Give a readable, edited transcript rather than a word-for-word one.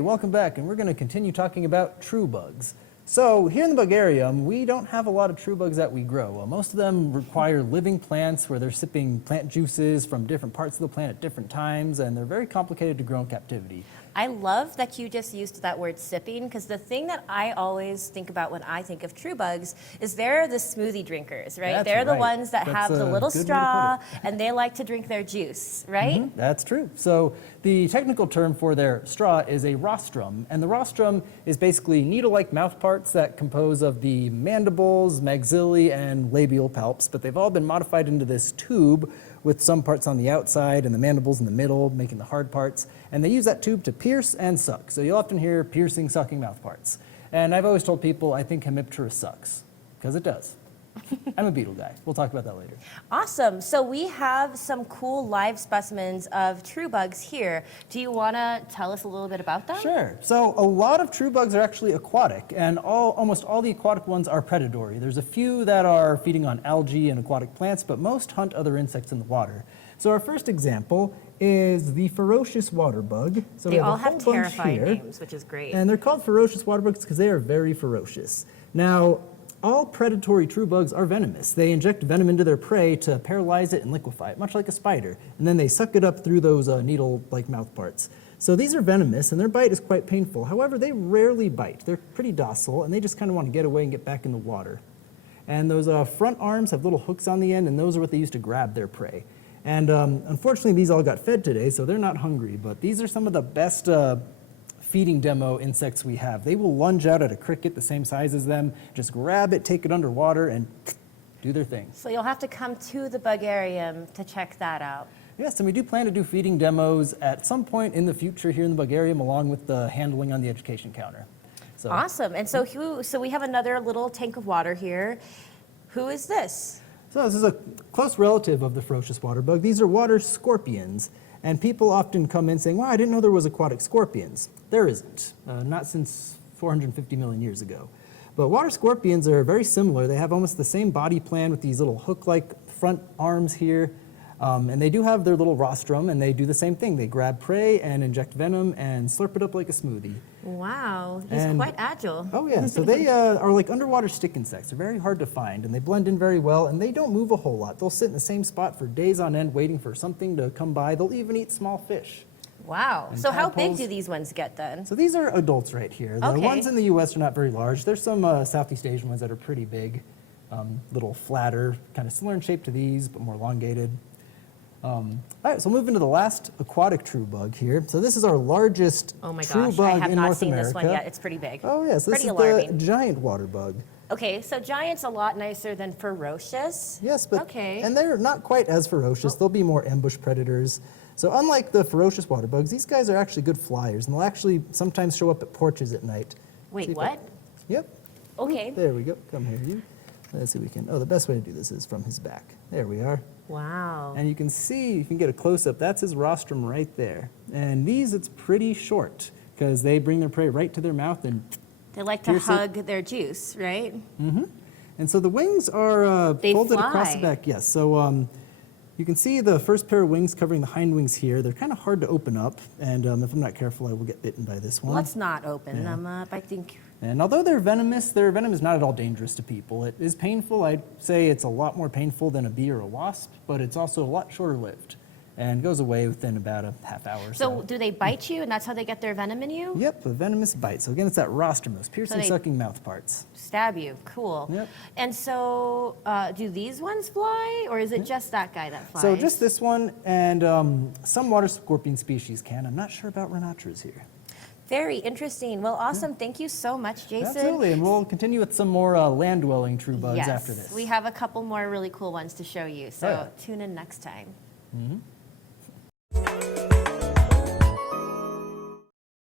Hey, welcome back, and we're going to continue talking about true bugs. So here in the Bugarium, we don't have a lot of true bugs that we grow. Most of them require living plants where they're sipping plant juices from different parts of the plant at different times, and they're very complicated to grow in captivity. I love that you just used that word sipping, because the thing that I always think about when I think of true bugs is they're the smoothie drinkers, right? That's they're the right. ones that That's have the a little good way to straw put it. and they like to drink their juice, right? That's true. So the technical term for their straw is a rostrum, and the rostrum is basically needle-like mouth parts that compose of the mandibles, maxillae, and labial palps, but they've all been modified into this tube with some parts on the outside and the mandibles in the middle, making the hard parts. And they use that tube to pierce and suck. So you'll often hear piercing, sucking mouth parts. And I've always told people I think Hemiptera sucks, because it does. I'm a beetle guy. We'll talk about that later. Awesome. So we have some cool live specimens of true bugs here. Do you want to tell us a little bit about them? Sure. So a lot of true bugs are actually aquatic, and almost all the aquatic ones are predatory. There's a few that are feeding on algae and aquatic plants, but most hunt other insects in the water. So our first example is the ferocious water bug. So They all have a whole bunch terrifying here, names, which is great. and they're called ferocious water bugs because they are very ferocious. Now, all predatory true bugs are venomous. They inject venom into their prey to paralyze it and liquefy it, much like a spider, and then they suck it up through those needle-like mouth parts. So these are venomous, and their bite is quite painful. However, they rarely bite. They're pretty docile, and they just kind of want to get away and get back in the water. And those front arms have little hooks on the end, and those are what they use to grab their prey. And unfortunately, these all got fed today, so they're not hungry, but these are some of the best feeding demo insects we have. They will lunge out at a cricket the same size as them, just grab it, take it underwater, and do their thing. So you'll have to come to the Bugarium to check that out. Yes, and we do plan to do feeding demos at some point in the future here in the Bugarium, along with the handling on the education counter. So, Awesome. And so we have another little tank of water here. Who is this? So this is a close relative of the ferocious water bug. These are water scorpions. And people often come in saying, wow, I didn't know there was aquatic scorpions. There isn't, not since 450 million years ago. But water scorpions are very similar. They have almost the same body plan with these little hook-like front arms here. And they do have their little rostrum, and they do the same thing. They grab prey and inject venom and slurp it up like a smoothie. Wow, he's quite agile. Oh yeah, so they are like underwater stick insects. They're very hard to find, and they blend in very well, and they don't move a whole lot. They'll sit in the same spot for days on end waiting for something to come by. They'll even eat small fish. Wow. And So how big tadpoles. do these ones get then? So these are adults right here. The Okay. ones in the U.S. are not very large. There's some Southeast Asian ones that are pretty big, little flatter, kind of similar in shape to these, but more elongated. All right, so we'll move into the last aquatic true bug here. So this is our largest Oh my true gosh, bug I have in not North seen America. this one yet. It's pretty big. Oh yes, this Pretty is alarming. the giant water bug. Okay, so giant's a lot nicer than ferocious. Yes, but Okay. and they're not quite as ferocious. They'll be more ambush predators. So unlike the ferocious water bugs, these guys are actually good flyers, and they'll actually sometimes show up at porches at night. Wait, See if what? Yep. Okay. There we go. Come here, you. Let's see if we can. Oh, the best way to do this is from his back. There we are. Wow. And you can see, you can get a close-up, that's his rostrum right there. And these, it's pretty short, because they bring their prey right to their mouth and They like to pierce it. hug their juice, right? And so the wings are They folded across the fly. back. Yes. So you can see the first pair of wings covering the hind wings here. They're kind of hard to open up, and if I'm not careful, I will get bitten by this one. Let's not open them up. I think. And although they're venomous, their venom is not at all dangerous to people. It is painful. I'd say it's a lot more painful than a bee or a wasp, but it's also a lot shorter lived and goes away within about a half hour or So do they bite you, and that's how they get their venom in you? Yep, a venomous bite. So again, it's that rostrum, those piercing, they- sucking mouth parts. Stab you. Cool. Yep. And so, do these ones fly, or is it just that guy that flies? So just this one, and some water scorpion species can. I'm not sure about Renatras here. Very interesting. Well, awesome. Thank you so much, Jason. Absolutely, and we'll continue with some more land-dwelling true bugs Yes, after this. we have a couple more really cool ones to show you, so Oh, yeah. tune in next time. Mhm.